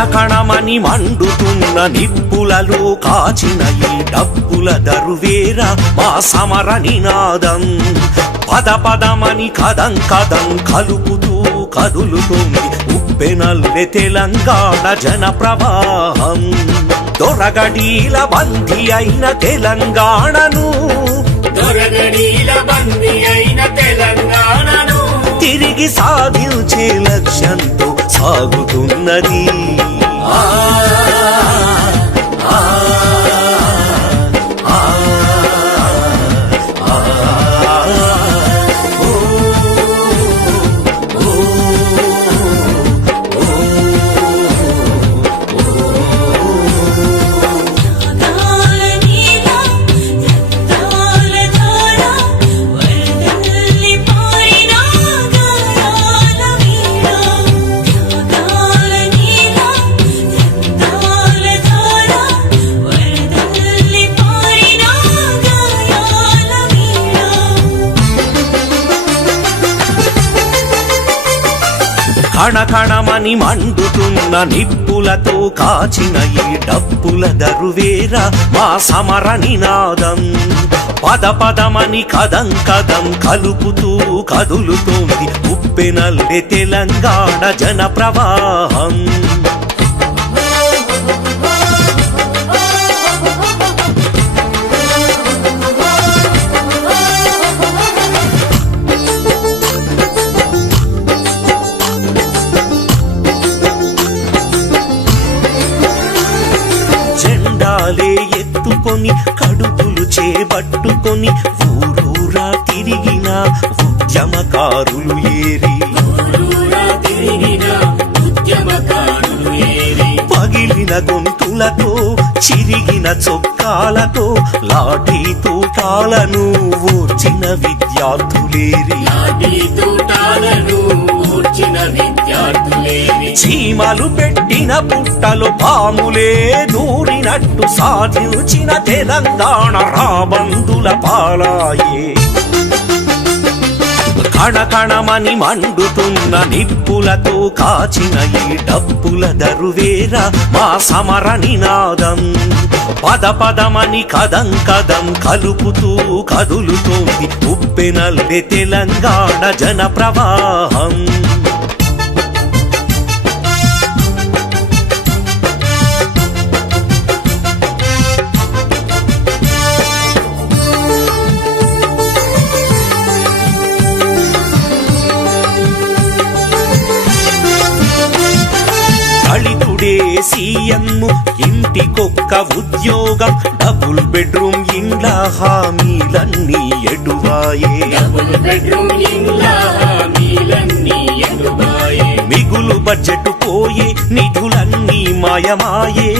కణకణమని మండుతున్న నిప్పులలో కాచిన ఈ డప్పుల దరువేరా మా సమర నినాదం. పద పదమని కదం కదం కలుపుతూ కదులుతుంది ఉప్పెనల్లె తెలంగాణ జన ప్రవాహం. దొరగడీల బందీ అయిన తెలంగాణను తిరిగి సాధించే లక్ష్యంతో సాగుతున్నది. కణకణమని మండుతున్న నిప్పులతో కాచిన ఈ డప్పుల దరువేరా మా సమర నినాదం. పద పదమని కదం కదం కలుపుతూ కదులుతోంది ఉప్పెనల్లె తెలంగాణ జన ప్రవాహం. ఎత్తుకొని కడుపులు చేపట్టుకొని ఊరూరా తిరిగిన ఉద్యమకారులు ఏరి పగిలిన గొంతులతో చిరిగిన చొక్కాలతో లాఠీ తూటాలను ఓర్చిన విద్యార్థులేరి చీమలు పెట్టిన పుట్టలు పాములే దూరినట్టు సాధించిన తెలంగాణ రాబందుల పాలాయే. కణకణమని మండుతున్న నిప్పులతో కాచిన ఈ డప్పుల దరువేరా మా సమర నినాదం. పద పదమని కదం కదం కలుపుతూ కదులుతోంది ఉప్పెనల్లె తెలంగాణ జన ప్రవాహం. దళితుడే సీఎం, ఇంటికొక్క ఉద్యోగం, డబుల్ బెడ్రూమ్ ఇండ్ల హామీలన్నీ ఎటువాయే. మిగులు బడ్జెట్ పోయే నిధులన్నీ మాయమాయే.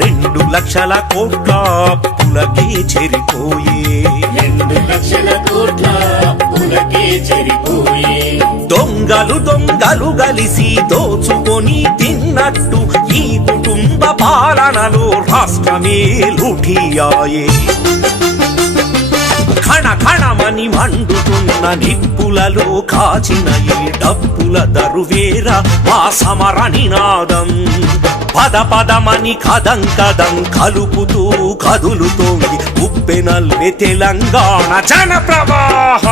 2 లక్షల కోట్ల అప్పులకే చెరిపోయే. దొంగలు దొంగలు కలిసి దోచుకొని తిన్నట్టు ఈ కుటుంబ పాలనలో రాష్ట్రమే లూఠియాయే. కణకణమని మండుతున్న నిప్పులలో కాచిన ఈ డప్పుల దరువేరా మా సమర నినాదం. పద పదమని కదం కదం కలుపుతూ కదులుతోంది ఉప్పెనల్లె తెలంగాణ జన ప్రవాహం.